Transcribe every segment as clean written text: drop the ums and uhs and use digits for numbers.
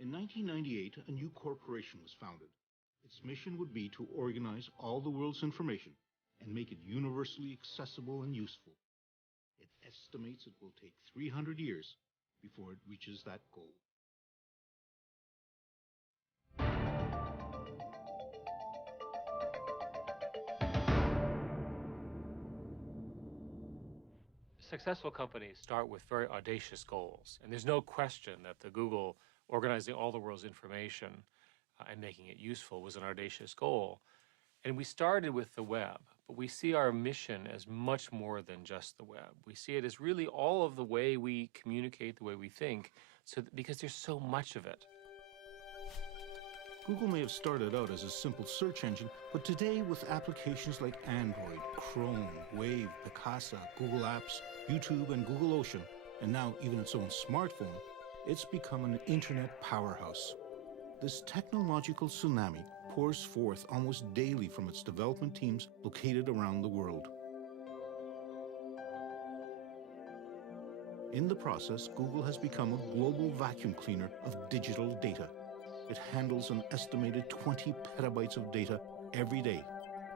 In 1998, a new corporation was founded. Its mission would be to organize all the world's information and make it universally accessible and useful. It estimates it will take 300 years before it reaches that goal. Successful companies start with very audacious goals, and there's no question that the Google organizing all the world's information and making it useful was an audacious goal. And we started with the web, but we see our mission as much more than just the web. We see it as really all of the way we communicate, the way we think, because there's so much of it. Google may have started out as a simple search engine, but today with applications like Android, Chrome, Wave, Picasa, Google Apps, YouTube, and Google Ocean, and now even its own smartphone, it's become an internet powerhouse. This technological tsunami pours forth almost daily from its development teams located around the world. In the process, Google has become a global vacuum cleaner of digital data. It handles an estimated 20 petabytes of data every day.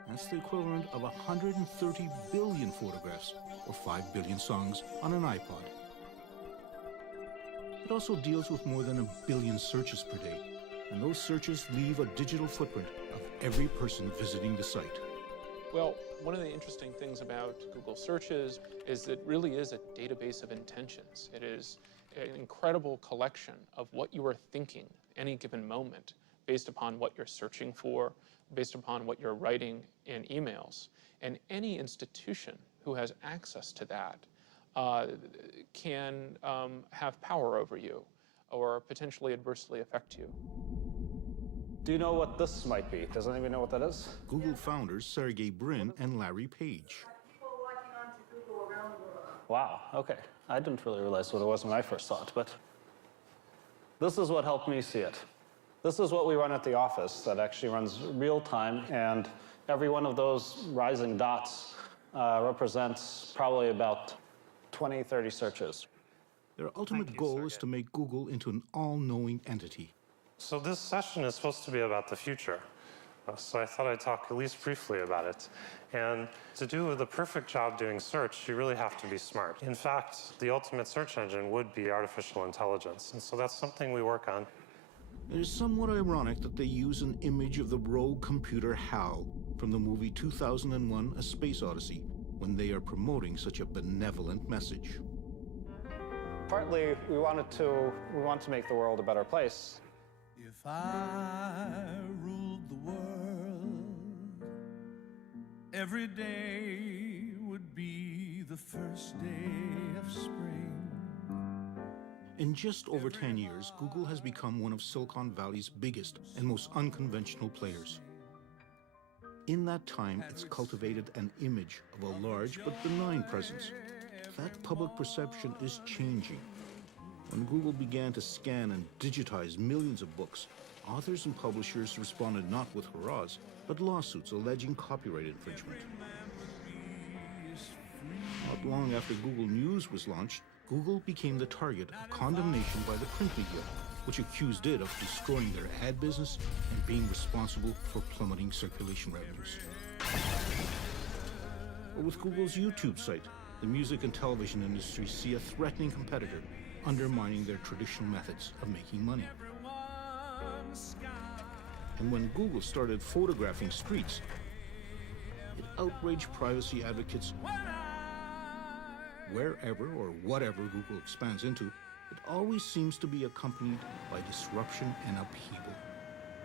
That's the equivalent of 130 billion photographs or 5 billion songs on an iPod. It also deals with more than 1 billion searches per day, and those searches leave a digital footprint of every person visiting the site. Well, one of the interesting things about Google searches is that it really is a database of intentions. It is an incredible collection of what you are thinking any given moment based upon what you're searching for, based upon what you're writing in emails. And any institution who has access to that can have power over you or potentially adversely affect you. Do you know what this might be? Does anyone know what that is? Google founders Sergey Brin and Larry Page. Wow, okay. I didn't really realize what it was when I first saw it, but this is what helped me see it. This is what we run at the office that actually runs real time, and every one of those rising dots represents probably about 20, 30 searches. Their ultimate goal is to make Google into an all-knowing entity. So this session is supposed to be about the future. So I thought I'd talk at least briefly about it. And to do the perfect job doing search, you really have to be smart. In fact, the ultimate search engine would be artificial intelligence. And so that's something we work on. It is somewhat ironic that they use an image of the rogue computer HAL from the movie 2001: A Space Odyssey when they are promoting such a benevolent message. Partly, we want to make the world a better place. If I ruled the world, every day would be the first day of spring. In just over 10 years, Google has become one of Silicon Valley's biggest and most unconventional players. In that time, it's cultivated an image of a large but benign presence. That public perception is changing. When Google began to scan and digitize millions of books, authors and publishers responded not with hurrahs, but lawsuits alleging copyright infringement. Not long after Google News was launched, Google became the target of condemnation by the print media, which accused it of destroying their ad business and being responsible for plummeting circulation revenues. But with Google's YouTube site, the music and television industries see a threatening competitor undermining their traditional methods of making money. And when Google started photographing streets, it outraged privacy advocates. Wherever or whatever Google expands into, it always seems to be accompanied by disruption and upheaval.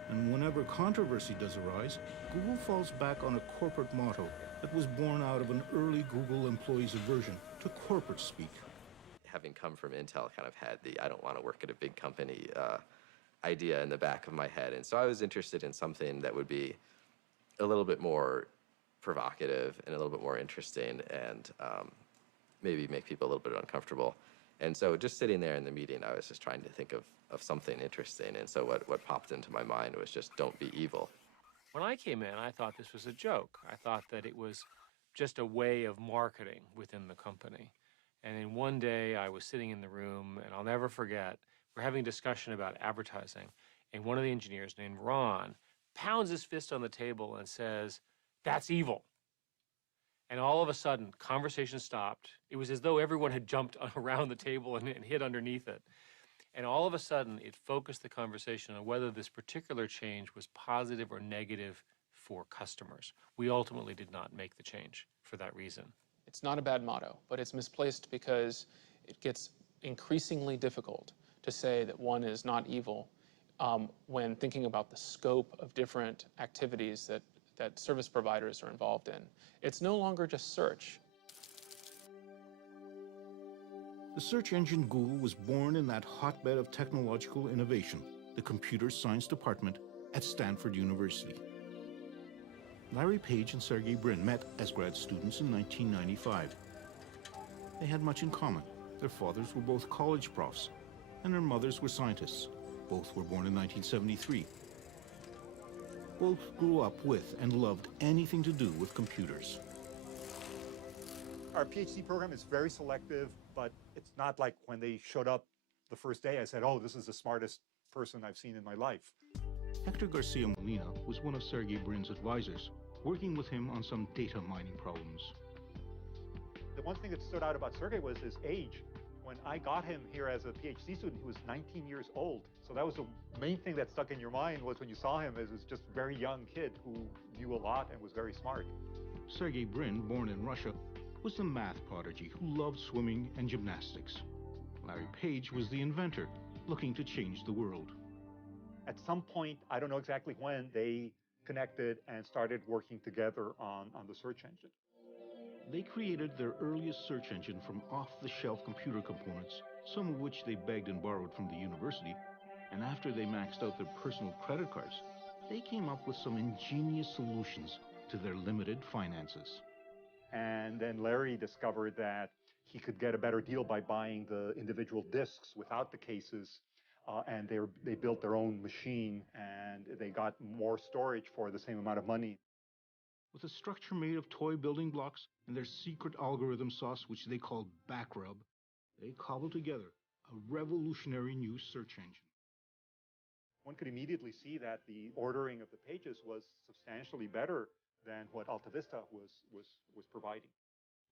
And whenever controversy does arise, Google falls back on a corporate motto that was born out of an early Google employee's aversion to corporate speak. Having come from Intel, kind of had the I don't want to work at a big company idea in the back of my head. And so I was interested in something that would be a little bit more provocative and a little bit more interesting and maybe make people a little bit uncomfortable. And so just sitting there in the meeting, I was just trying to think of something interesting. And so what popped into my mind was just don't be evil. When I came in, I thought this was a joke. I thought that it was just a way of marketing within the company. And then one day I was sitting in the room, and I'll never forget, We're having a discussion about advertising, and one of the engineers named Ron pounds his fist on the table and says, "That's evil." And all of a sudden, conversation stopped. It was as though everyone had jumped around the table and hid underneath it. And all of a sudden, it focused the conversation on whether this particular change was positive or negative for customers. We ultimately did not make the change for that reason. It's not a bad motto, but it's misplaced because it gets increasingly difficult to say that one is not evil when thinking about the scope of different activities that service providers are involved in. It's no longer just search. The search engine Google was born in that hotbed of technological innovation, the Computer Science Department at Stanford University. Larry Page and Sergey Brin met as grad students in 1995. They had much in common. Their fathers were both college profs, and their mothers were scientists. Both were born in 1973. Both grew up with and loved anything to do with computers. Our PhD program is very selective, but it's not like when they showed up the first day, I said, oh, this is the smartest person I've seen in my life. Hector Garcia Molina was one of Sergey Brin's advisors, working with him on some data mining problems. The one thing that stood out about Sergey was his age. When I got him here as a PhD student, he was 19 years old. So that was the main thing that stuck in your mind was when you saw him as this just very young kid who knew a lot and was very smart. Sergey Brin, born in Russia, was the math prodigy who loved swimming and gymnastics. Larry Page was the inventor, looking to change the world. At some point, I don't know exactly when, they connected and started working together on the search engine. They created their earliest search engine from off-the-shelf computer components, some of which they begged and borrowed from the university, and after they maxed out their personal credit cards, they came up with some ingenious solutions to their limited finances. And then Larry discovered that he could get a better deal by buying the individual disks without the cases, and they built their own machine, and they got more storage for the same amount of money. With a structure made of toy building blocks and their secret algorithm sauce, which they called Backrub, they cobbled together a revolutionary new search engine. One could immediately see that the ordering of the pages was substantially better than what AltaVista was providing.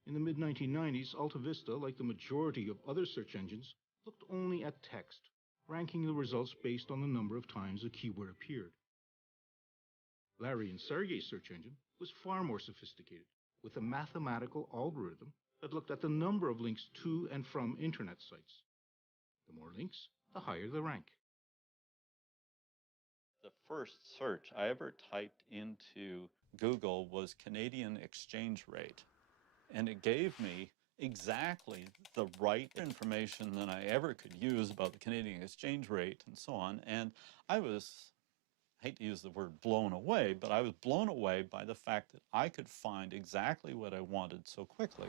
In the mid-1990s, AltaVista, like the majority of other search engines, looked only at text, ranking the results based on the number of times a keyword appeared. Larry and Sergey's search engine was far more sophisticated, with a mathematical algorithm that looked at the number of links to and from internet sites. The more links, the higher the rank. The first search I ever typed into Google was Canadian exchange rate, and it gave me exactly the right information that I ever could use about the Canadian exchange rate and so on. And I was, I hate to use the word blown away, but I was blown away by the fact that I could find exactly what I wanted so quickly.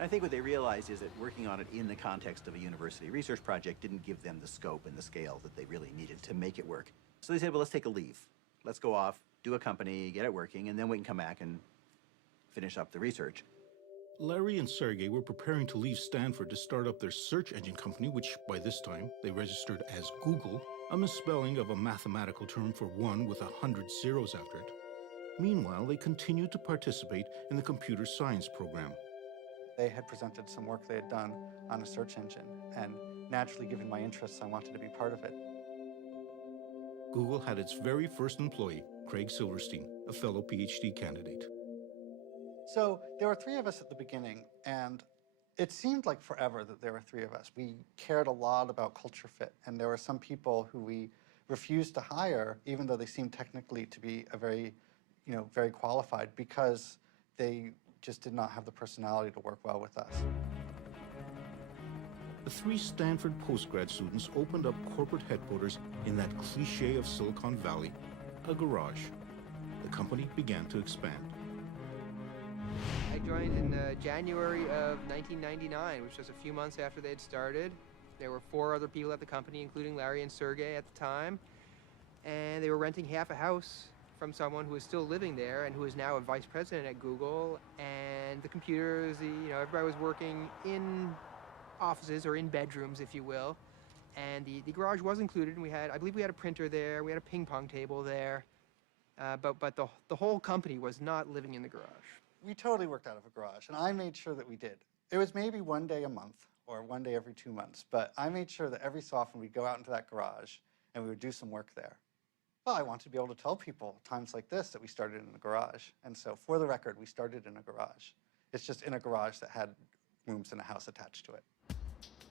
I think what they realized is that working on it in the context of a university research project didn't give them the scope and the scale that they really needed to make it work. So they said, well, let's take a leave. Let's go off, do a company, get it working, and then we can come back and finish up the research. Larry and Sergey were preparing to leave Stanford to start up their search engine company, which by this time they registered as Google, a misspelling of a mathematical term for one with 100 zeros after it. Meanwhile, they continued to participate in the computer science program. They had presented some work they had done on a search engine, and naturally, given my interests, I wanted to be part of it. Google had its very first employee, Craig Silverstein, a fellow PhD candidate. So there were three of us at the beginning, and it seemed like forever that there were three of us. We cared a lot about culture fit, and there were some people who we refused to hire, even though they seemed technically to be very qualified, because they just did not have the personality to work well with us. The three Stanford postgrad students opened up corporate headquarters in that cliché of Silicon Valley, a garage. The company began to expand. I joined in January of 1999, which was a few months after they had started. There were 4 other people at the company, including Larry and Sergey at the time, and they were renting half a house from someone who was still living there and who is now a vice president at Google. And the computers, everybody was working in offices, or in bedrooms, if you will. And the garage was included, and I believe we had a printer there, we had a ping pong table there, but the whole company was not living in the garage. We totally worked out of a garage, and I made sure that we did. It was maybe one day a month or one day every 2 months, but I made sure that every so often we'd go out into that garage and we would do some work there. Well, I wanted to be able to tell people times like this that we started in a garage. And so for the record, we started in a garage. It's just in a garage that had rooms in a house attached to it.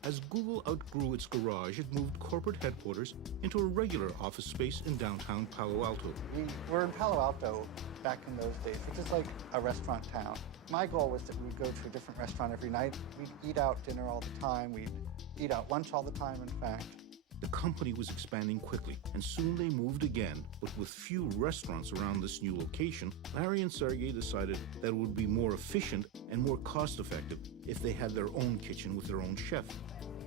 As Google outgrew its garage, it moved corporate headquarters into a regular office space in downtown Palo Alto. We were in Palo Alto back in those days, which is like a restaurant town. My goal was that we would go to a different restaurant every night. We'd eat out dinner all the time. We'd eat out lunch all the time, in fact. The company was expanding quickly, and soon they moved again. But with few restaurants around this new location, Larry and Sergey decided that it would be more efficient and more cost-effective if they had their own kitchen with their own chef.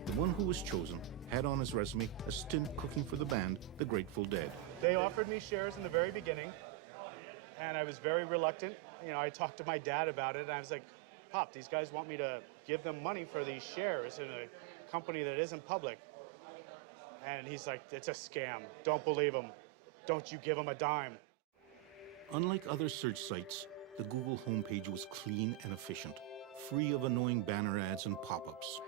The one who was chosen had on his resume a stint cooking for the band, The Grateful Dead. They offered me shares in the very beginning, and I was very reluctant. You know, I talked to my dad about it, and I was like, Pop, these guys want me to give them money for these shares in a company that isn't public. And he's like, it's a scam. Don't believe him. Don't you give him a dime. Unlike other search sites, the Google homepage was clean and efficient, free of annoying banner ads and pop-ups.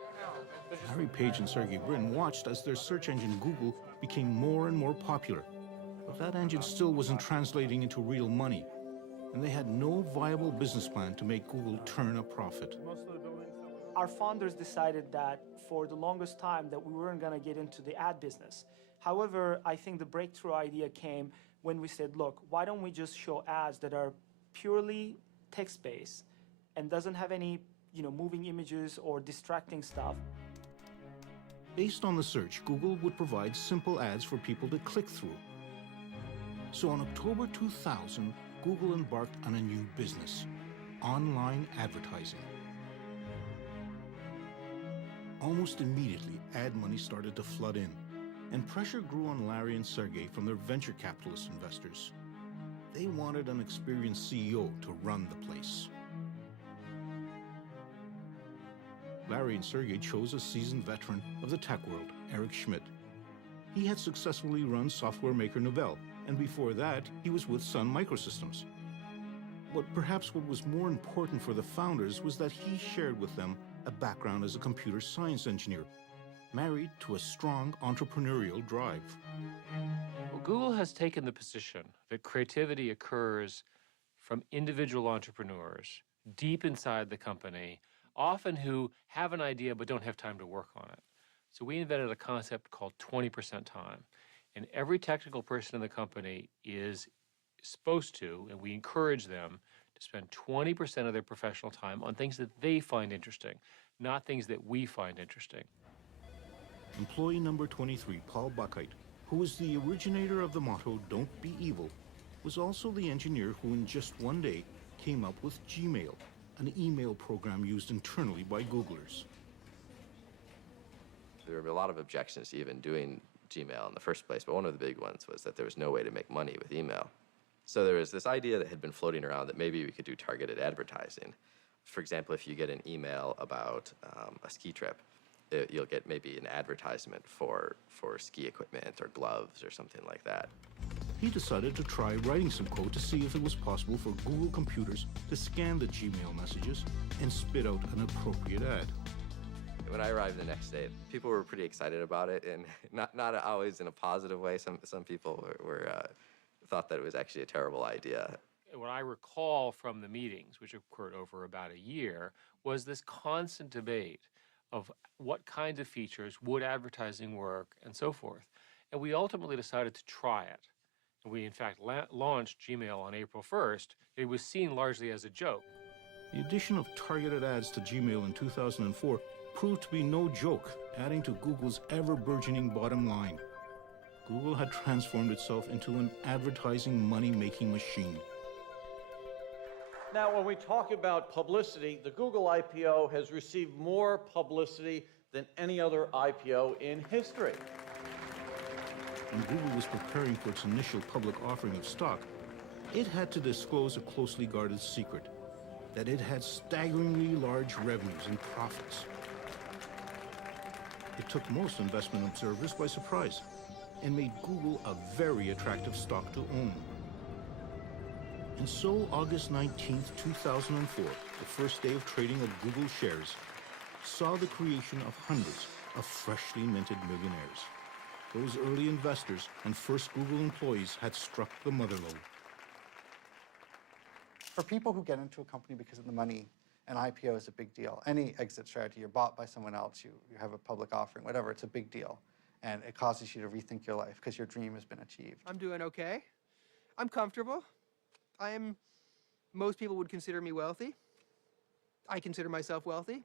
Larry Page and Sergey Brin watched as their search engine Google became more and more popular. But that engine still wasn't translating into real money, and they had no viable business plan to make Google turn a profit. Our founders decided that for the longest time that we weren't going to get into the ad business. However, I think the breakthrough idea came when we said, look, why don't we just show ads that are purely text-based and doesn't have any, moving images or distracting stuff. Based on the search, Google would provide simple ads for people to click through. So in October 2000, Google embarked on a new business, online advertising. Almost immediately, ad money started to flood in, and pressure grew on Larry and Sergey from their venture capitalist investors. They wanted an experienced CEO to run the place. Larry and Sergey chose a seasoned veteran of the tech world, Eric Schmidt. He had successfully run software maker Novell, and before that, he was with Sun Microsystems. But perhaps what was more important for the founders was that he shared with them a background as a computer science engineer, married to a strong entrepreneurial drive. Well, Google has taken the position that creativity occurs from individual entrepreneurs deep inside the company, often who have an idea but don't have time to work on it. So we invented a concept called 20% time. And every technical person in the company is supposed to, and we encourage them to spend 20% of their professional time on things that they find interesting, not things that we find interesting. Employee number 23, Paul Buckheit, who was the originator of the motto, "Don't be evil," was also the engineer who in just one day came up with Gmail, an email program used internally by Googlers. There were a lot of objections to even doing Gmail in the first place, but one of the big ones was that there was no way to make money with email. So there was this idea that had been floating around that maybe we could do targeted advertising. For example, if you get an email about a ski trip, you'll get maybe an advertisement for ski equipment or gloves or something like that. He decided to try writing some code to see if it was possible for Google computers to scan the Gmail messages and spit out an appropriate ad. When I arrived the next day, people were pretty excited about it, and not always in a positive way. Some people thought that it was actually a terrible idea. What I recall from the meetings, which occurred over about a year, was this constant debate of what kinds of features would advertising work and so forth. And we ultimately decided to try it. And we, in fact, launched Gmail on April 1st. It was seen largely as a joke. The addition of targeted ads to Gmail in 2004 proved to be no joke, adding to Google's ever-burgeoning bottom line. Google had transformed itself into an advertising money-making machine. Now, when we talk about publicity, the Google IPO has received more publicity than any other IPO in history. When Google was preparing for its initial public offering of stock, it had to disclose a closely guarded secret, that it had staggeringly large revenues and profits. It took most investment observers by surprise and made Google a very attractive stock to own. And so, August 19th, 2004, the first day of trading of Google shares, saw the creation of hundreds of freshly minted millionaires. Those early investors and first Google employees had struck the mother lode. For people who get into a company because of the money, an IPO is a big deal. Any exit strategy, you're bought by someone else, you have a public offering, whatever, it's a big deal. And it causes you to rethink your life because your dream has been achieved. I'm doing okay. I'm comfortable. Most people would consider me wealthy. I consider myself wealthy.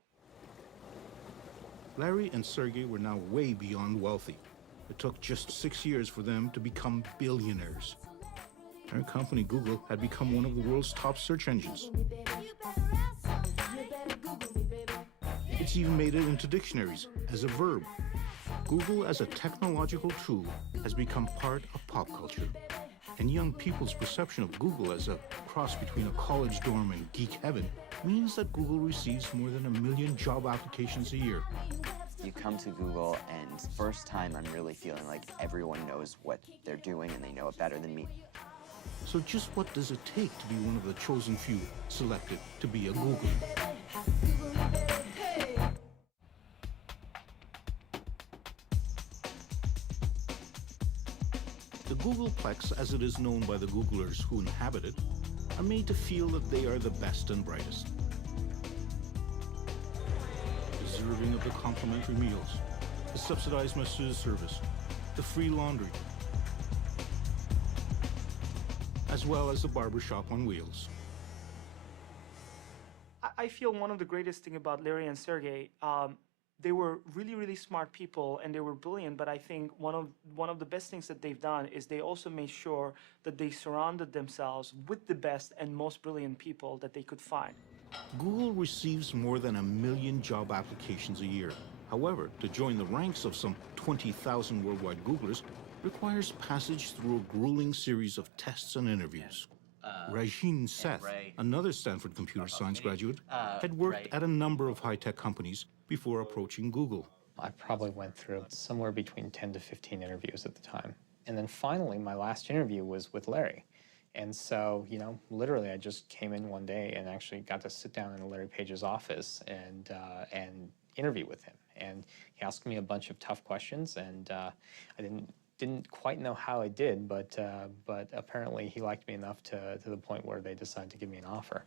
Larry and Sergey were now way beyond wealthy. It took just 6 years for them to become billionaires. Their company, Google, had become one of the world's top search engines. It's even made it into dictionaries as a verb. Google as a technological tool has become part of pop culture. And young people's perception of Google as a cross between a college dorm and geek heaven means that Google receives more than 1 million job applications a year. You come to Google, and first time I'm really feeling like everyone knows what they're doing and they know it better than me. So just what does it take to be one of the chosen few selected to be a Googler? The Googleplex, as it is known by the Googlers who inhabit it, are made to feel that they are the best and brightest. Deserving of the complimentary meals, the subsidized masseuse service, the free laundry, as well as the barbershop on wheels. I feel one of the greatest thing about Larry and Sergey, they were really, really smart people and they were brilliant, but I think one of the best things that they've done is they also made sure that they surrounded themselves with the best and most brilliant people that they could find. Google receives more than 1 million job applications a year. However, to join the ranks of some 20,000 worldwide Googlers requires passage through a grueling series of tests and interviews. Rajin Seth, another Stanford computer science graduate, had worked at a number of high-tech companies before approaching Google. I probably went through somewhere between 10 to 15 interviews at the time. And then finally, my last interview was with Larry. And so, literally I just came in one day and actually got to sit down in Larry Page's office and interview with him. And he asked me a bunch of tough questions, and I didn't quite know how I did, but apparently he liked me enough to the point where they decided to give me an offer.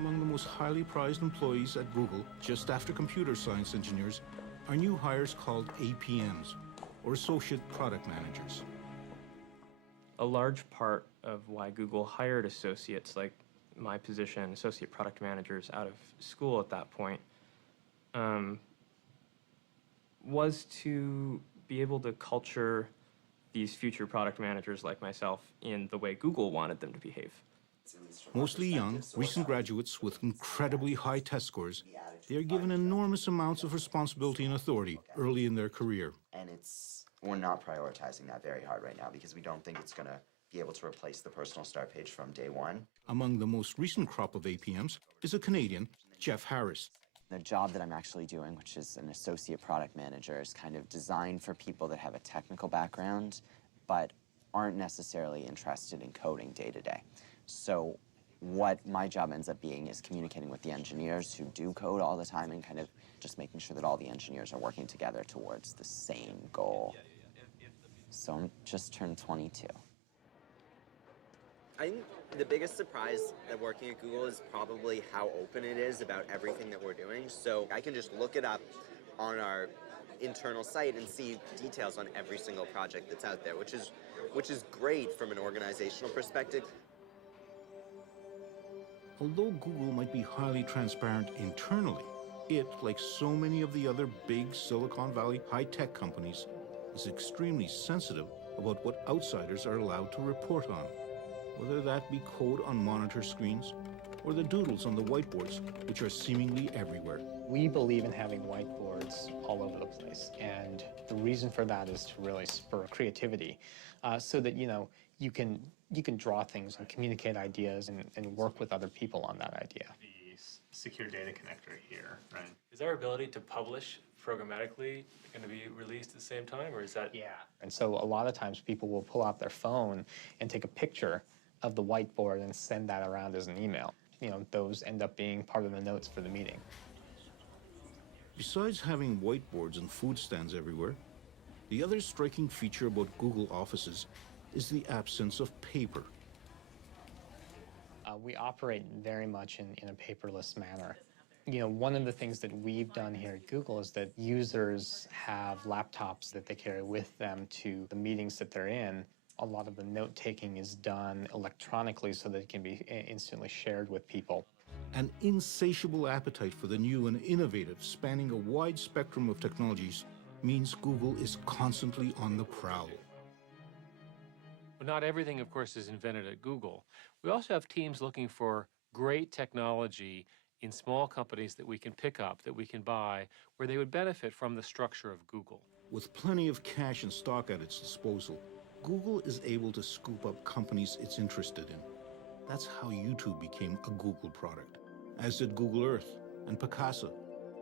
Among the most highly prized employees at Google, just after computer science engineers, are new hires called APMs, or Associate Product Managers. A large part of why Google hired associates like my position, associate product managers, out of school at that point, was to be able to culture these future product managers like myself in the way Google wanted them to behave. Mostly young, recent graduates with incredibly high test scores, they are given enormous amounts of responsibility and authority early in their career. And we're not prioritizing that very hard right now because we don't think it's going to be able to replace the personal start page from day one. Among the most recent crop of APMs is a Canadian, Jeff Harris. The job that I'm actually doing, which is an associate product manager, is kind of designed for people that have a technical background but aren't necessarily interested in coding day to day. So what my job ends up being is communicating with the engineers who do code all the time and kind of just making sure that all the engineers are working together towards the same goal. So I'm just turned 22. I think the biggest surprise of working at Google is probably how open it is about everything that we're doing. So I can just look it up on our internal site and see details on every single project that's out there, which is great from an organizational perspective. Although Google might be highly transparent internally, it, like so many of the other big Silicon Valley high-tech companies, is extremely sensitive about what outsiders are allowed to report on, whether that be code on monitor screens or the doodles on the whiteboards, which are seemingly everywhere. We believe in having whiteboards all over the place, and the reason for that is to really spur creativity, so that you can draw things and communicate ideas and work with other people on that idea. secure data connector here, right? Is our ability to publish programmatically going to be released at the same time, or is that? Yeah. And so a lot of times people will pull out their phone and take a picture of the whiteboard and send that around as an email. You know, those end up being part of the notes for the meeting. Besides having whiteboards and food stands everywhere, the other striking feature about Google Offices is the absence of paper. We operate very much in a paperless manner. You know, one of the things that we've done here at Google is that users have laptops that they carry with them to the meetings that they're in. A lot of the note-taking is done electronically so that it can be instantly shared with people. An insatiable appetite for the new and innovative, spanning a wide spectrum of technologies, means Google is constantly on the prowl. But not everything, of course, is invented at Google. We also have teams looking for great technology in small companies that we can pick up, that we can buy, where they would benefit from the structure of Google. With plenty of cash and stock at its disposal, Google is able to scoop up companies it's interested in. That's how YouTube became a Google product, as did Google Earth and Picasa,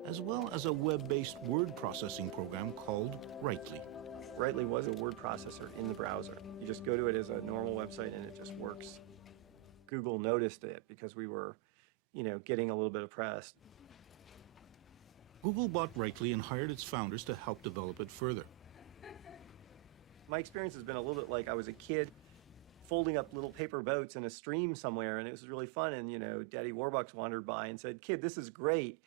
as well as a web-based word processing program called Writely. Writely was a word processor in the browser. You just go to it as a normal website and it just works. Google noticed it because we were, you know, getting a little bit of press. Google bought Writely and hired its founders to help develop it further. My experience has been a little bit like I was a kid folding up little paper boats in a stream somewhere, and it was really fun. And, you know, Daddy Warbucks wandered by and said, "Kid, this is great.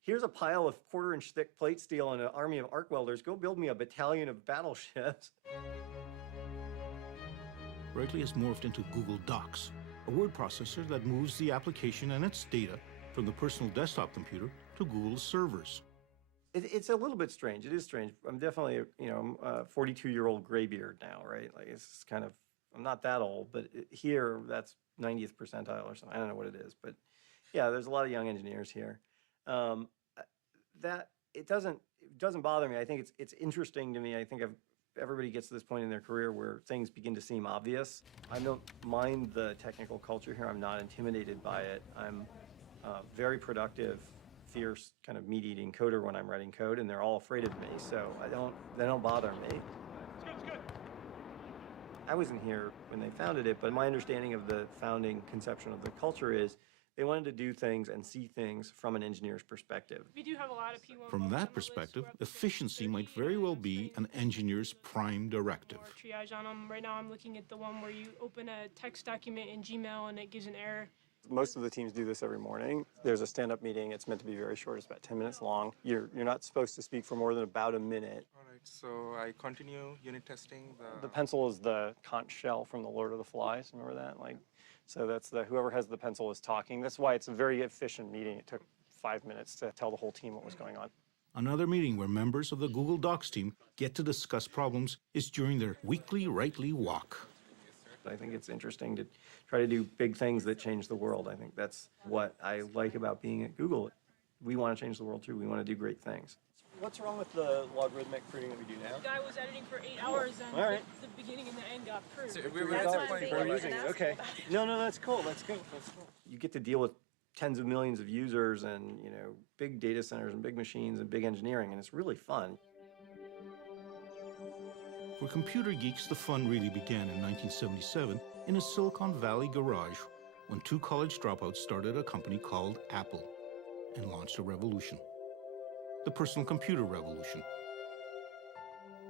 Here's a pile of quarter-inch thick plate steel and an army of arc welders. Go build me a battalion of battleships." Writely has morphed into Google Docs, a word processor that moves the application and its data from the personal desktop computer to Google's servers. It's a little bit strange. It is strange. I'm definitely, you know, I'm a 42-year-old graybeard now, right? Like, it's kind of, I'm not that old, but here, that's 90th percentile or something. I don't know what it is, but yeah, there's a lot of young engineers here. That it doesn't bother me. I think it's interesting to me. I think everybody gets to this point in their career where things begin to seem obvious. I don't mind the technical culture here. I'm not intimidated by it. I'm very productive, fierce, kind of meat-eating coder when I'm writing code, and they're all afraid of me. So they don't bother me. It's good. I wasn't here when they founded it, but my understanding of the founding conception of the culture is they wanted to do things and see things from an engineer's perspective. We do have a lot of P1 From that perspective, efficiency might very well be an engineer's prime directive. triage on them. Right now I'm looking at the one where you open a text document in Gmail and it gives an error. Most of the teams do this every morning. There's a stand-up meeting. It's meant to be very short. It's about 10 minutes long. You're not supposed to speak for more than about a minute. All right, so I continue unit testing. The pencil is the conch shell from the Lord of the Flies. Remember that? Like, so that's whoever has the pencil is talking. That's why it's a very efficient meeting. It took 5 minutes to tell the whole team what was going on. Another meeting where members of the Google Docs team get to discuss problems is during their weekly Writely walk. I think it's interesting to try to do big things that change the world. I think that's what I like about being at Google. We want to change the world too. We want to do great things. What's wrong with the logarithmic pruning that we do now? The guy was editing for 8 hours and All right. the beginning and the end got pruned. So We're using it. Okay. No, that's cool. That's cool. You get to deal with tens of millions of users and, you know, big data centers and big machines and big engineering, and it's really fun. For computer geeks, the fun really began in 1977 in a Silicon Valley garage when two college dropouts started a company called Apple and launched a revolution. The personal computer revolution.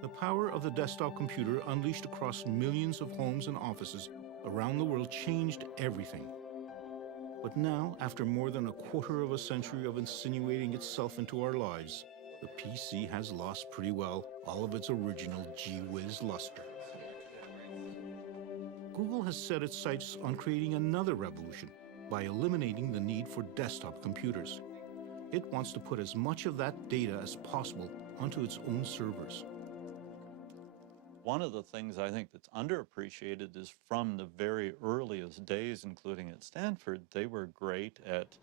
The power of the desktop computer unleashed across millions of homes and offices around the world changed everything. But now, after more than a quarter of a century of insinuating itself into our lives, the PC has lost pretty well all of its original gee-whiz luster. Google has set its sights on creating another revolution by eliminating the need for desktop computers. It wants to put as much of that data as possible onto its own servers. One of the things I think that's underappreciated is from the very earliest days, including at Stanford, they were great at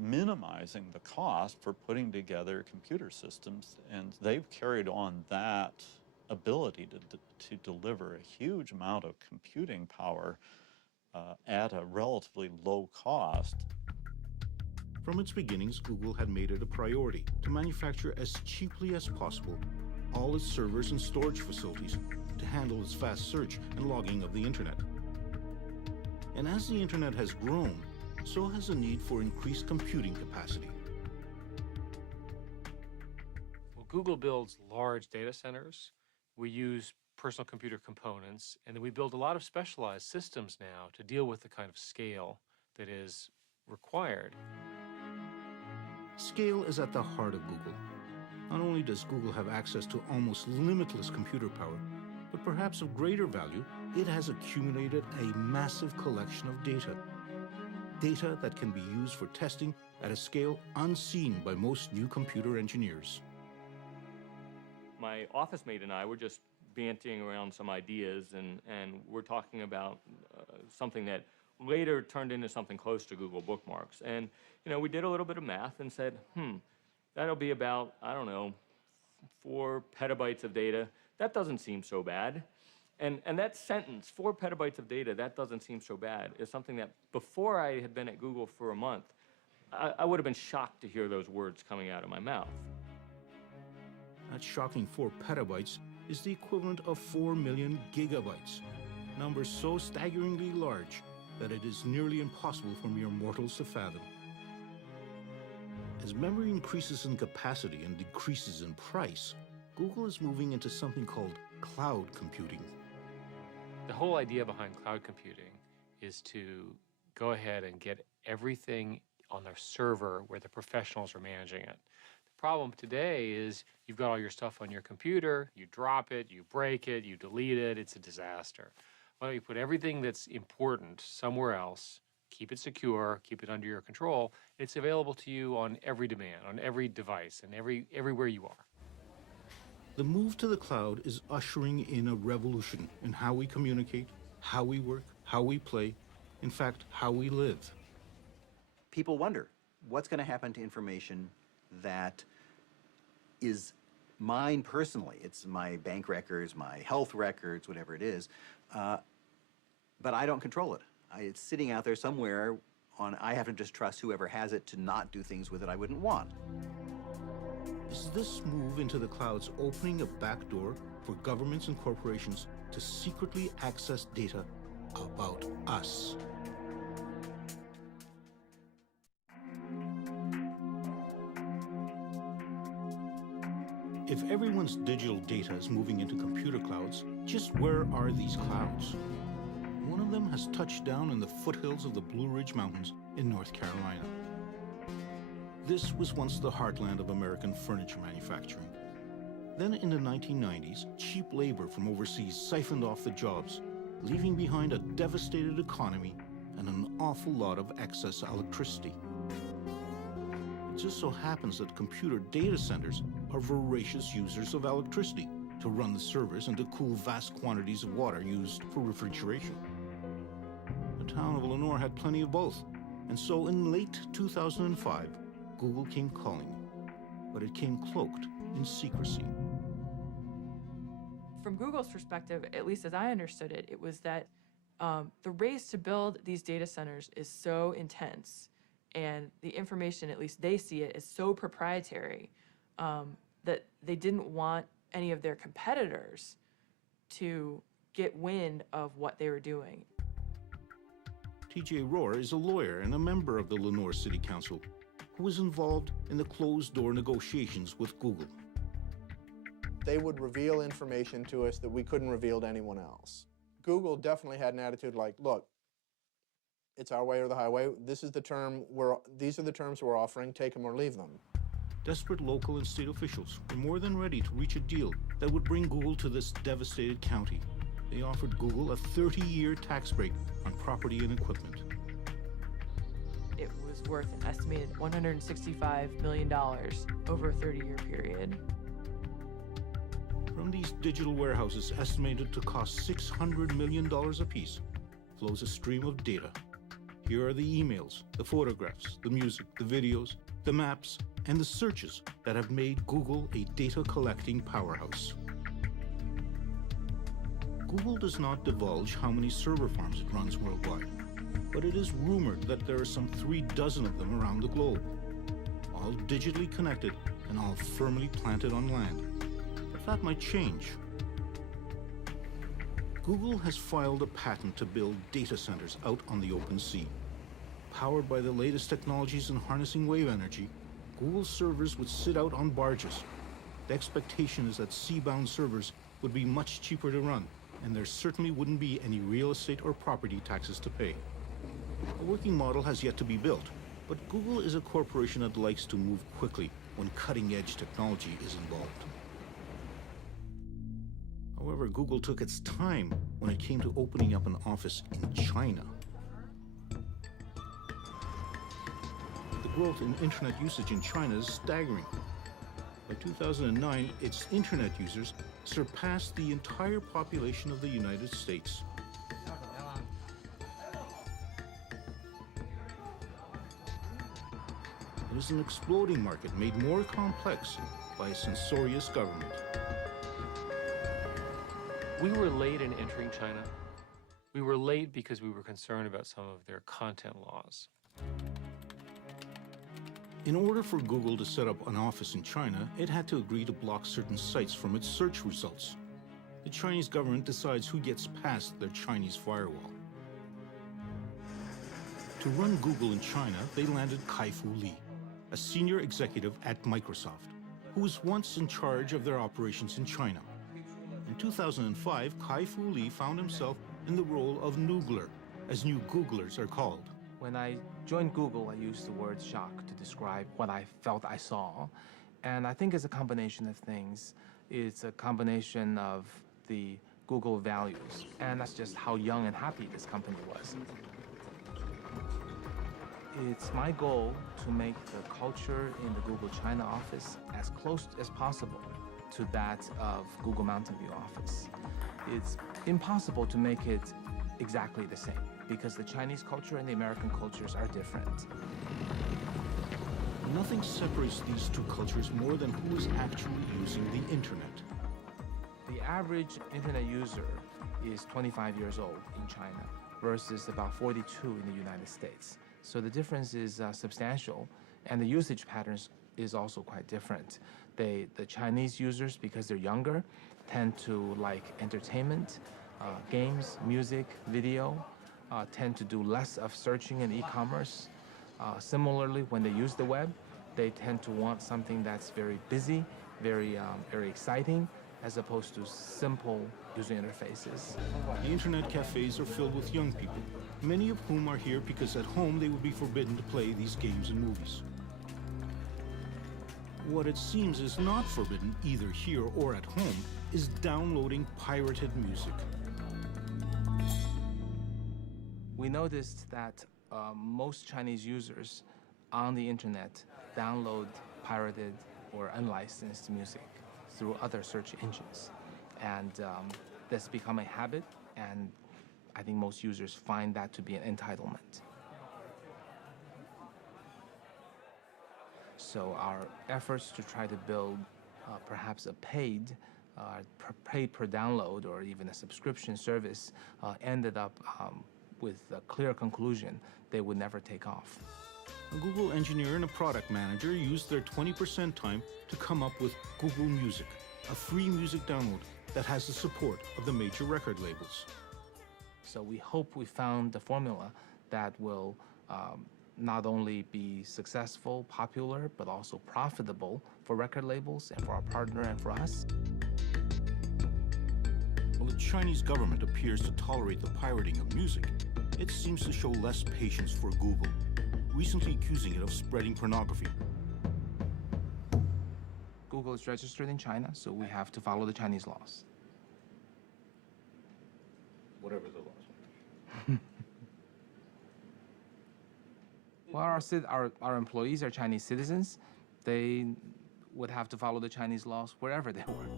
minimizing the cost for putting together computer systems, and they've carried on that ability to deliver a huge amount of computing power at a relatively low cost. From its beginnings, Google had made it a priority to manufacture as cheaply as possible all its servers and storage facilities to handle its fast search and logging of the internet. And as the internet has grown, so has the need for increased computing capacity. Well, Google builds large data centers. We use personal computer components, and then we build a lot of specialized systems now to deal with the kind of scale that is required. Scale is at the heart of Google. Not only does Google have access to almost limitless computer power, but perhaps of greater value, it has accumulated a massive collection of data. Data that can be used for testing at a scale unseen by most new computer engineers. My office mate and I were just banting around some ideas, and we're talking about something that later turned into something close to Google Bookmarks. And, you know, we did a little bit of math and said, that'll be about, I don't know, 4 petabytes of data. That doesn't seem so bad. And that sentence, 4 petabytes of data, that doesn't seem so bad, is something that before I had been at Google for a month, I would have been shocked to hear those words coming out of my mouth. That shocking 4 petabytes is the equivalent of 4 million gigabytes, numbers so staggeringly large that it is nearly impossible for mere mortals to fathom. As memory increases in capacity and decreases in price, Google is moving into something called cloud computing. The whole idea behind cloud computing is to go ahead and get everything on their server where the professionals are managing it. The problem today is you've got all your stuff on your computer, you drop it, you break it, you delete it, it's a disaster. Why don't you put everything that's important somewhere else, keep it secure, keep it under your control, it's available to you on every demand, on every device, and everywhere you are. The move to the cloud is ushering in a revolution in how we communicate, how we work, how we play, in fact, how we live. People wonder, what's going to happen to information that is mine personally? It's my bank records, my health records, whatever it is, but I don't control it. It's sitting out there somewhere I have to just trust whoever has it to not do things with it I wouldn't want. Is this move into the clouds opening a back door for governments and corporations to secretly access data about us? If everyone's digital data is moving into computer clouds, just where are these clouds? One of them has touched down in the foothills of the Blue Ridge Mountains in North Carolina. This was once the heartland of American furniture manufacturing. Then in the 1990s, cheap labor from overseas siphoned off the jobs, leaving behind a devastated economy and an awful lot of excess electricity. It just so happens that computer data centers are voracious users of electricity to run the servers and to cool vast quantities of water used for refrigeration. The town of Lenoir had plenty of both, and so in late 2005, Google came calling, but it came cloaked in secrecy. From Google's perspective, at least as I understood it, it was that the race to build these data centers is so intense, and the information, at least they see it, is so proprietary that they didn't want any of their competitors to get wind of what they were doing. T.J. Rohr is a lawyer and a member of the Lenoir City Council who was involved in the closed-door negotiations with Google. They would reveal information to us that we couldn't reveal to anyone else. Google definitely had an attitude like, look, it's our way or the highway. These are the terms we're offering, take them or leave them. Desperate local and state officials were more than ready to reach a deal that would bring Google to this devastated county. They offered Google a 30-year tax break on property and equipment. It was worth an estimated $165 million over a 30-year period. From these digital warehouses estimated to cost $600 million apiece flows a stream of data. Here are the emails, the photographs, the music, the videos, the maps, and the searches that have made Google a data collecting powerhouse. Google does not divulge how many server farms it runs worldwide, but it is rumored that there are some 36 of them around the globe, all digitally connected and all firmly planted on land. But that might change. Google has filed a patent to build data centers out on the open sea. Powered by the latest technologies in harnessing wave energy, Google servers would sit out on barges. The expectation is that sea-bound servers would be much cheaper to run, and there certainly wouldn't be any real estate or property taxes to pay. A working model has yet to be built, but Google is a corporation that likes to move quickly when cutting-edge technology is involved. However, Google took its time when it came to opening up an office in China. The growth in internet usage in China is staggering. By 2009, its internet users surpassed the entire population of the United States. It is an exploding market made more complex by a censorious government. We were late in entering China. We were late because we were concerned about some of their content laws. In order for Google to set up an office in China, it had to agree to block certain sites from its search results. The Chinese government decides who gets past their Chinese firewall. To run Google in China, they landed Kai-Fu Lee, a senior executive at Microsoft, who was once in charge of their operations in China. In 2005, Kai-Fu Lee found himself in the role of Noogler, as new Googlers are called. When I joined Google, I used the word shock to describe what I felt I saw. And I think it's a combination of things. It's a combination of the Google values, and that's just how young and happy this company was. It's my goal to make the culture in the Google China office as close as possible to that of Google Mountain View office. It's impossible to make it exactly the same, because the Chinese culture and the American cultures are different. Nothing separates these two cultures more than who is actually using the internet. The average internet user is 25 years old in China versus about 42 in the United States. So the difference is substantial, and the usage patterns is also quite different. The Chinese users, because they're younger, tend to like entertainment, games, music, video, tend to do less of searching and e-commerce. Similarly, when they use the web, they tend to want something that's very busy, very exciting, as opposed to simple user interfaces. The internet cafes are filled with young people, many of whom are here because at home they would be forbidden to play these games and movies. What it seems is not forbidden either here or at home is downloading pirated music. We noticed that most Chinese users on the internet download pirated or unlicensed music through other search engines. And that's become a habit, and I think most users find that to be an entitlement. So our efforts to try to build perhaps a paid per download or even a subscription service ended up with a clear conclusion they would never take off. A Google engineer and a product manager used their 20% time to come up with Google Music, a free music download that has the support of the major record labels. So we hope we found the formula that will not only be successful, popular, but also profitable for record labels and for our partner and for us. While the Chinese government appears to tolerate the pirating of music, it seems to show less patience for Google, recently accusing it of spreading pornography. Google is registered in China, so we have to follow the Chinese laws. Whatever the laws. Well, our employees are Chinese citizens. They would have to follow the Chinese laws wherever they were.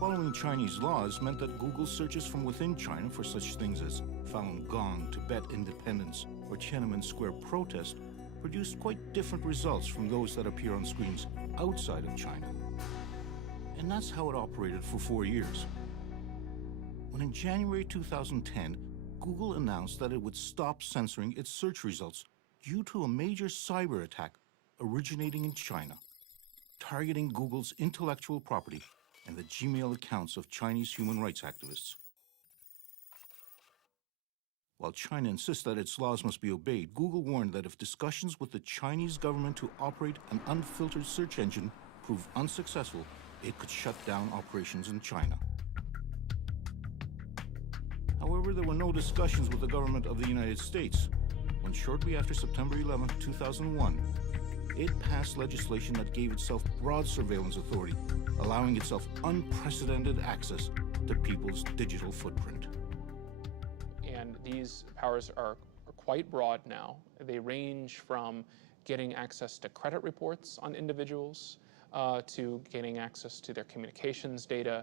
Following Chinese laws meant that Google searches from within China for such things as Falun Gong, Tibet independence, or Tiananmen Square protest produced quite different results from those that appear on screens outside of China. And that's how it operated for 4 years. When in January 2010, Google announced that it would stop censoring its search results due to a major cyber attack originating in China, targeting Google's intellectual property and the Gmail accounts of Chinese human rights activists. While China insists that its laws must be obeyed, Google warned that if discussions with the Chinese government to operate an unfiltered search engine prove unsuccessful, it could shut down operations in China. However, there were no discussions with the government of the United States when shortly after September 11, 2001, it passed legislation that gave itself broad surveillance authority, allowing itself unprecedented access to people's digital footprint. And these powers are quite broad now. They range from getting access to credit reports on individuals, to getting access to their communications data,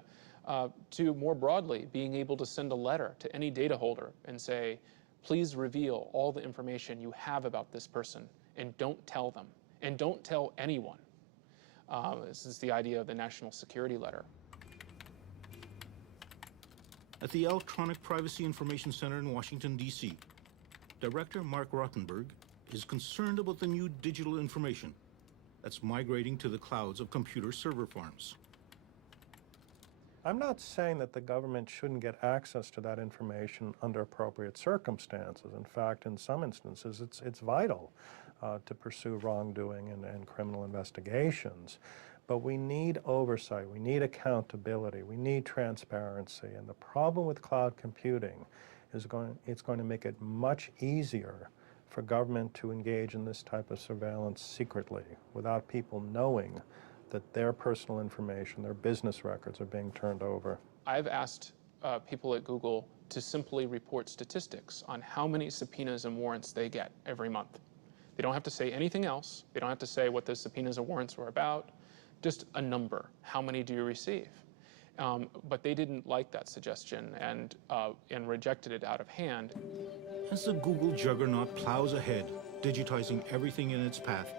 to more broadly being able to send a letter to any data holder and say, please reveal all the information you have about this person and don't tell them, and don't tell anyone. This is the idea of the National Security Letter. At the Electronic Privacy Information Center in Washington, D.C., Director Mark Rottenberg is concerned about the new digital information that's migrating to the clouds of computer server farms. I'm not saying that the government shouldn't get access to that information under appropriate circumstances. In fact, in some instances, it's vital to pursue wrongdoing and criminal investigations. But we need oversight, we need accountability, we need transparency. And the problem with cloud computing is it's going to make it much easier for government to engage in this type of surveillance secretly without people knowing that their personal information, their business records are being turned over. I've asked people at Google to simply report statistics on how many subpoenas and warrants they get every month. They don't have to say anything else. They don't have to say what the subpoenas and warrants were about. Just a number. How many do you receive? But they didn't like that suggestion and rejected it out of hand. As the Google juggernaut plows ahead, digitizing everything in its path,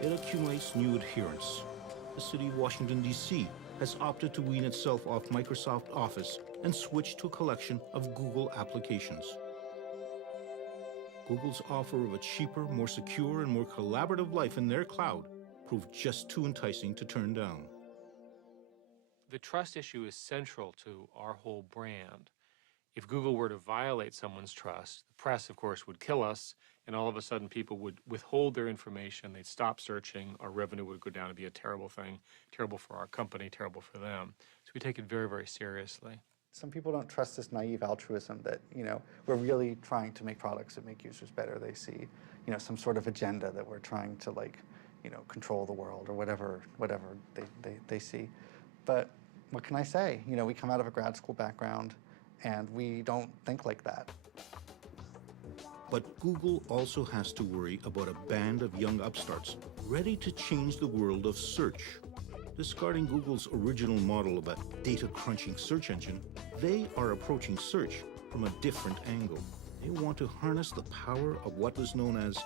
it accumulates new adherents. The city of Washington, D.C. has opted to wean itself off Microsoft Office and switch to a collection of Google applications. Google's offer of a cheaper, more secure, and more collaborative life in their cloud proved just too enticing to turn down. The trust issue is central to our whole brand. If Google were to violate someone's trust, the press, of course, would kill us, and all of a sudden people would withhold their information, they'd stop searching, our revenue would go down. It'd be a terrible thing, terrible for our company, terrible for them. So we take it very, very seriously. Some people don't trust this naive altruism that, we're really trying to make products that make users better. They see, some sort of agenda that we're trying to, control the world or whatever they see. But what can I say? We come out of a grad school background, and we don't think like that. But Google also has to worry about a band of young upstarts ready to change the world of search. Discarding Google's original model of a data-crunching search engine, they are approaching search from a different angle. They want to harness the power of what is known as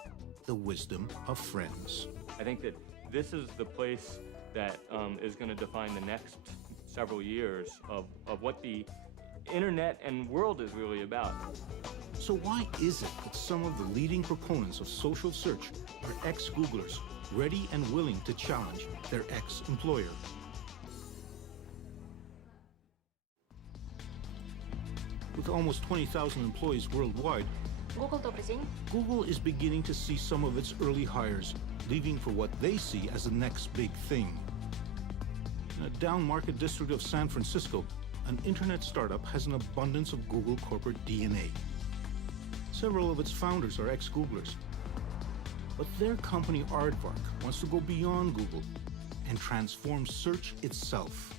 the wisdom of friends. I think that this is the place that is going to define the next several years of what the internet and world is really about. So why is it that some of the leading proponents of social search are ex-Googlers, ready and willing to challenge their ex-employer? With almost 20,000 employees worldwide, Google is beginning to see some of its early hires leaving for what they see as the next big thing. In a down-market district of San Francisco, an internet startup has an abundance of Google corporate DNA. Several of its founders are ex-Googlers. But their company, Aardvark, wants to go beyond Google and transform search itself.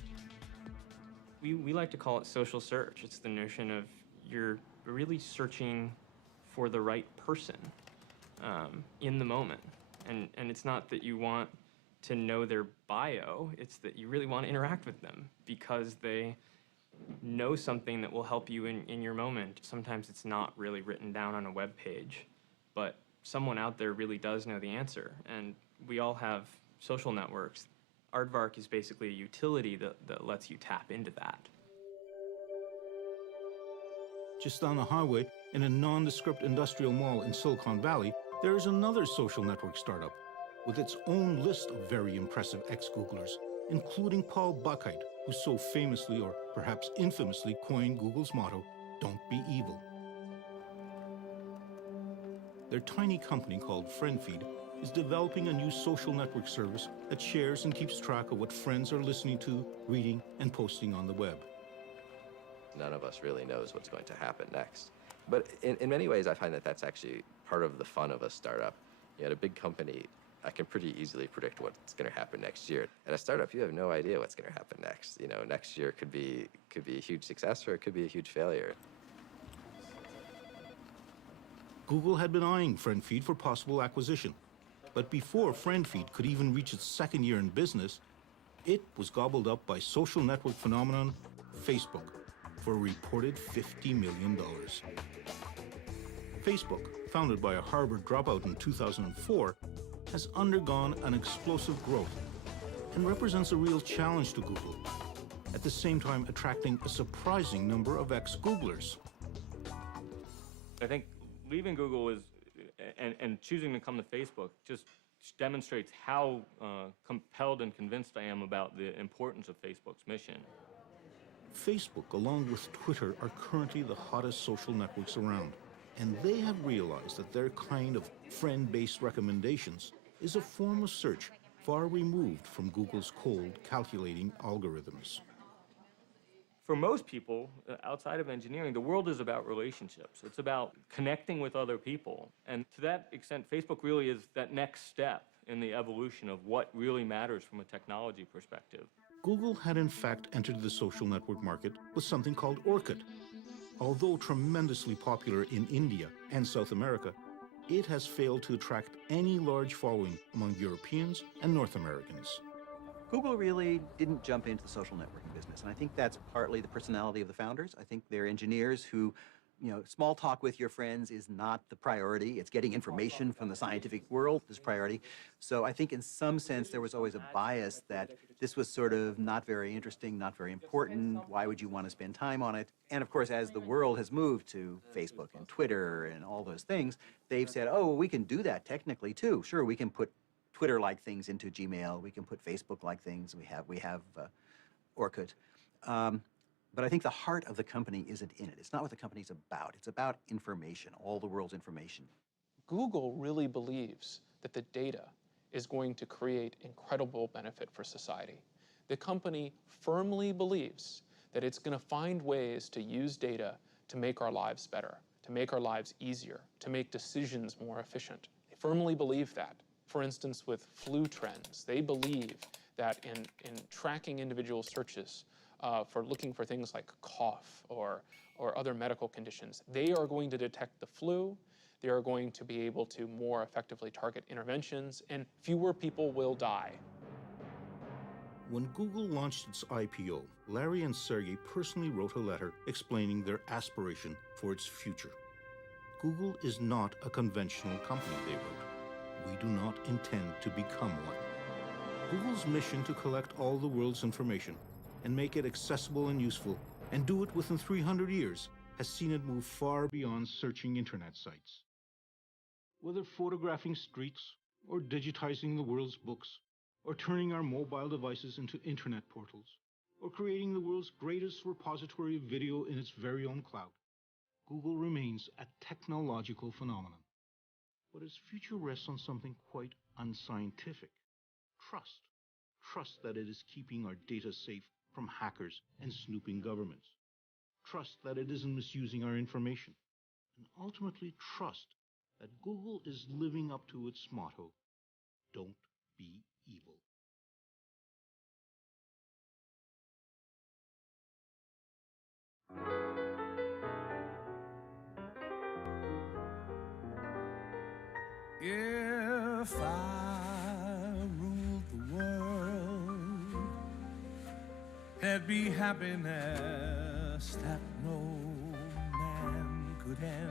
We like to call it social search. It's the notion of you're really searching for the right person in the moment. And it's not that you want to know their bio, it's that you really want to interact with them because they know something that will help you in your moment. Sometimes it's not really written down on a web page, but someone out there really does know the answer. And we all have social networks. Aardvark is basically a utility that lets you tap into that. Just down the highway, in a nondescript industrial mall in Silicon Valley, there is another social network startup with its own list of very impressive ex-Googlers, including Paul Buchheit, who so famously, or perhaps infamously, coined Google's motto, "Don't be evil." Their tiny company called FriendFeed is developing a new social network service that shares and keeps track of what friends are listening to, reading, and posting on the web. None of us really knows what's going to happen next. But in many ways, I find that that's actually part of the fun of a startup. At a big company, I can pretty easily predict what's going to happen next year. At a startup, you have no idea what's going to happen next. Next year could be a huge success or it could be a huge failure. Google had been eyeing FriendFeed for possible acquisition. But before FriendFeed could even reach its second year in business, it was gobbled up by social network phenomenon Facebook for a reported $50 million. Facebook, founded by a Harvard dropout in 2004, has undergone an explosive growth and represents a real challenge to Google, at the same time attracting a surprising number of ex-Googlers. I think leaving Google and choosing to come to Facebook just demonstrates how compelled and convinced I am about the importance of Facebook's mission. Facebook, along with Twitter, are currently the hottest social networks around, and they have realized that their kind of friend-based recommendations is a form of search far removed from Google's cold, calculating algorithms. For most people, outside of engineering, the world is about relationships. It's about connecting with other people. And to that extent, Facebook really is that next step in the evolution of what really matters from a technology perspective. Google had in fact entered the social network market with something called Orkut. Although tremendously popular in India and South America, it has failed to attract any large following among Europeans and North Americans. Google really didn't jump into the social networking business, and I think that's partly the personality of the founders. I think they're engineers who, small talk with your friends is not the priority. It's getting information from the scientific world is priority. So I think in some sense there was always a bias that this was sort of not very interesting, not very important. Why would you want to spend time on it? And of course, as the world has moved to Facebook and Twitter and all those things, they've said, oh, we can do that technically too. Sure, we can put Twitter-like things into Gmail. We can put Facebook-like things. We have Orkut. But I think the heart of the company isn't in it. It's not what the company's about. It's about information, all the world's information. Google really believes that the data is going to create incredible benefit for society. The company firmly believes that it's going to find ways to use data to make our lives better, to make our lives easier, to make decisions more efficient. They firmly believe that. For instance, with flu trends, they believe that in tracking individual searches for looking for things like cough or other medical conditions, they are going to detect the flu, they are going to be able to more effectively target interventions, and fewer people will die. When Google launched its IPO, Larry and Sergey personally wrote a letter explaining their aspiration for its future. Google is not a conventional company, they wrote. We do not intend to become one. Google's mission to collect all the world's information and make it accessible and useful, and do it within 300 years, has seen it move far beyond searching internet sites. Whether photographing streets, or digitizing the world's books, or turning our mobile devices into internet portals, or creating the world's greatest repository of video in its very own cloud, Google remains a technological phenomenon. But its future rests on something quite unscientific. Trust. Trust that it is keeping our data safe from hackers and snooping governments. Trust that it isn't misusing our information. And ultimately trust that Google is living up to its motto, don't be evil. If I ruled the world, there'd be happiness that no man could end.